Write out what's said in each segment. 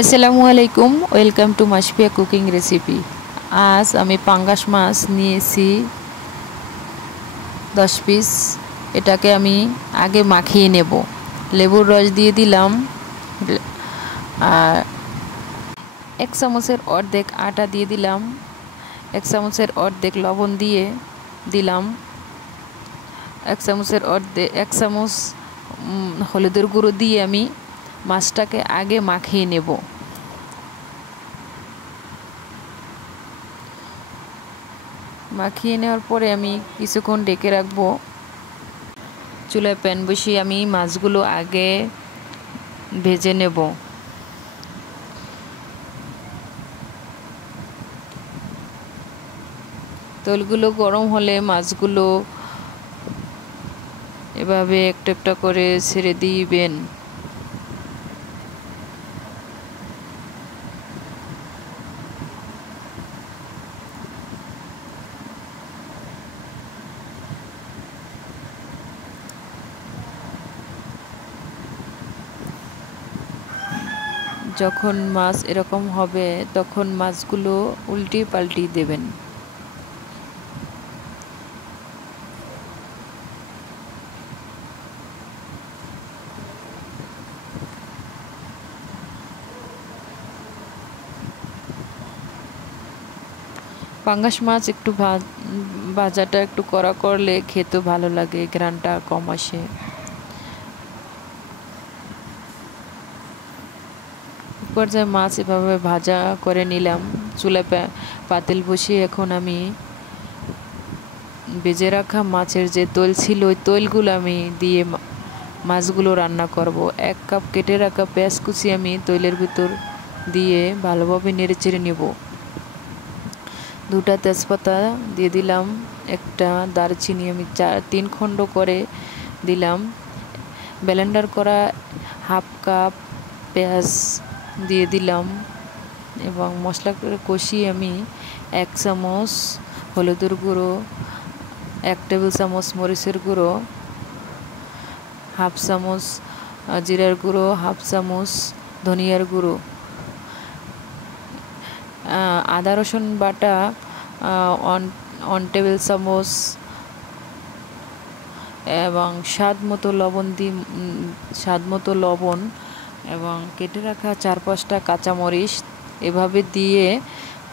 আসসালামু আলাইকুম, welcome to মাশফিয়া cooking recipe. আজ আমি পাঙ্গাস মাছ নিয়েছি 10 পিস। এটাকে আমি আগে মাখিয়ে নেব। লেবুর রস দিয়ে দিলাম, আর 1 চামচের অর্ধেক আটা দিয়ে দিলাম, 1 চামচের অর্ধেক লবণ দিয়ে দিলাম, 1 চামচের অর্ধেক 1 চামচ হলুদের গুঁড়ো দিয়ে আমি মাছটাকে আগে মাখিয়ে নেব। মাখিয়ে নেওয়ার পরে আমি কিছুক্ষণ ঢেকে রাখবো। চুলায় প্যান বসিয়ে আমি মাছগুলো আগে ভেজে নেব। তেলগুলো গরম হলে মাছগুলো এভাবে একটা একটা করে ছেড়ে দিবেন। যখন মাছ এরকম হবে তখন মাছগুলো উল্টে পাল্টে দেবেন। পাঙ্গাস মাছ একটু ভাজাটা একটু কড়া করলে খেতে ভালো লাগে, ঘ্রাণটা কম আসে। পর্যায়ে মাছ এভাবে ভাজা করে নিলাম। চুলায় পাতিল বসিয়ে এখন আমি ভেজে রাখা মাছের যে তৈল ছিল ওই তৈলগুলো আমি দিয়ে মাছগুলো রান্না করব। 1 কাপ কেটে রাখা পেঁয়াজ কুচি আমি তৈলের ভিতর দিয়ে ভালোভাবে নেড়েচেড়ে নেব। 2টা তেজপাতা দিয়ে দিলাম, একটা দারচিনি আমি 3 খণ্ড করে দিলাম। ব্লেন্ডার করা 1/2 কাপ পেঁয়াজ দিয়ে দিলাম এবং মশলা করে কষিয়ে আমি 1 চামচ হলুদের গুঁড়ো, 1 টেবিল চামচ মরিচের গুঁড়ো, 1/2 চামচ জিরার গুঁড়ো, 1/2 চামচ ধনিয়ার গুঁড়ো, আদা রসুন বাটা 1 টেবিল চামচ এবং স্বাদ মতো লবণ এবং কেটে রাখা 4-5টা কাঁচামরিচ এভাবে দিয়ে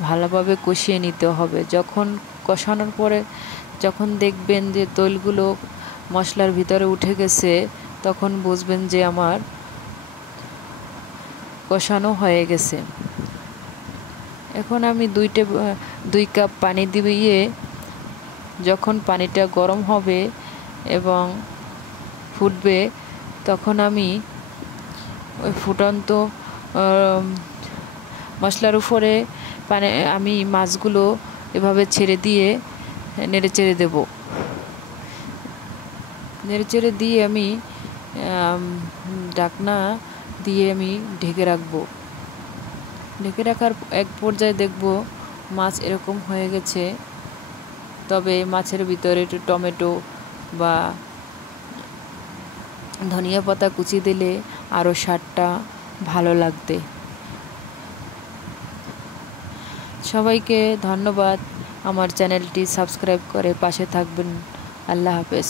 ভালোভাবে কষিয়ে নিতে হবে। যখন কষানোর পরে যখন দেখবেন যে তৈলগুলো মশলার ভিতরে উঠে গেছে, তখন বুঝবেন যে আমার কষানো হয়ে গেছে। এখন আমি 2 কাপ পানি দিয়ে, যখন পানিটা গরম হবে এবং ফুটবে তখন আমি ওই ফুটন্ত মশলার উপরে আমি মাছগুলো এভাবে ছেড়ে দিয়ে নেড়েচেড়ে দেব। নেড়েচেড়ে দিয়ে আমি ঢাকনা দিয়ে আমি ঢেকে রাখবো। ঢেকে রাখার এক পর্যায়ে দেখব মাছ এরকম হয়ে গেছে। তবে মাছের ভিতরে একটু টমেটো বা ধনিয়া পাতা কুচি দিলে আরও স্বাদটা ভালো লাগবে। সবাইকে ধন্যবাদ। আমার চ্যানেলটি সাবস্ক্রাইব করে পাশে থাকবেন। আল্লাহ হাফেজ।